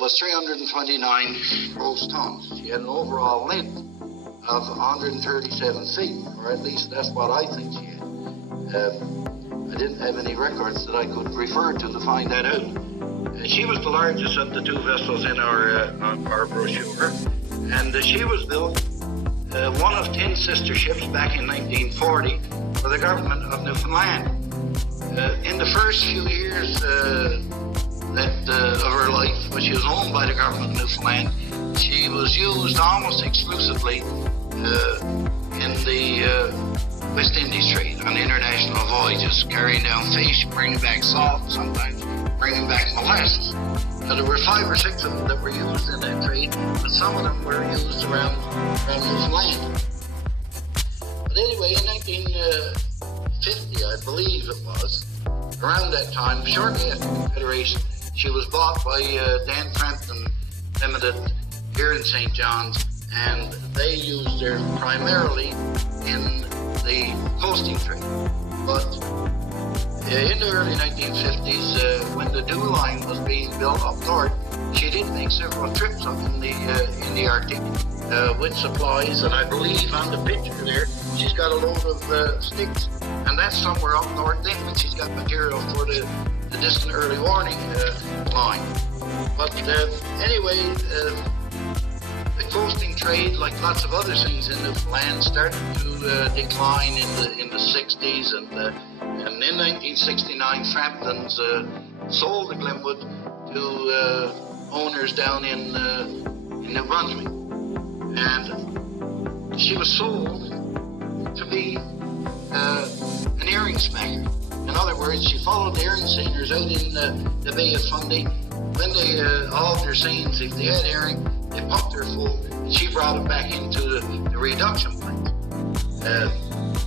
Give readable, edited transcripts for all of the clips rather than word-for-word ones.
was 329 gross tons. She had an overall length of 137 feet, or at least that's what I think she had. I didn't have any records that I could refer to find that out. She was the largest of the two vessels in our brochure, and she was built one of 10 sister ships back in 1940 for the government of Newfoundland. In the first few years of her life, when she was owned by the government of Newfoundland, she was used almost exclusively in the West Indies trade on international voyages, carrying down fish, bringing back salt, sometimes bringing back molasses. Now, there were 5 or 6 of them that were used in that trade, but some of them were used around Newfoundland. But anyway, in 1950, I believe it was, around that time, shortly after the Confederation, she was bought by Dan Frampton Limited here in St. John's, and they used her primarily in the coasting trade. But in the early 1950s, when the Dew Line was being built up north, she did make several trips up in the Arctic with supplies, and I believe on the picture there, she's got a load of sticks, and that's somewhere up north then, when she's got material for the distant early warning line. But anyway, the coasting trade, like lots of other things in Newfoundland, started to decline in the 60s, and in 1969, Frampton's sold the Glenwood to owners down in New Brunswick, and she was sold to be an earring smacker. In other words, she followed the earring seiners out in the Bay of Fundy. When they hauled their seines, if they had earring, they pumped her full, and she brought it back into the reduction plant.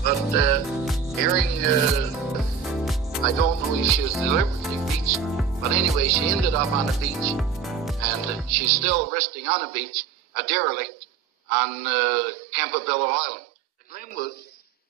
But earring, I don't know if she was deliberately beached, but anyway, she ended up on a beach, and she's still resting on a beach, a derelict on Campobello Island. The Glenwood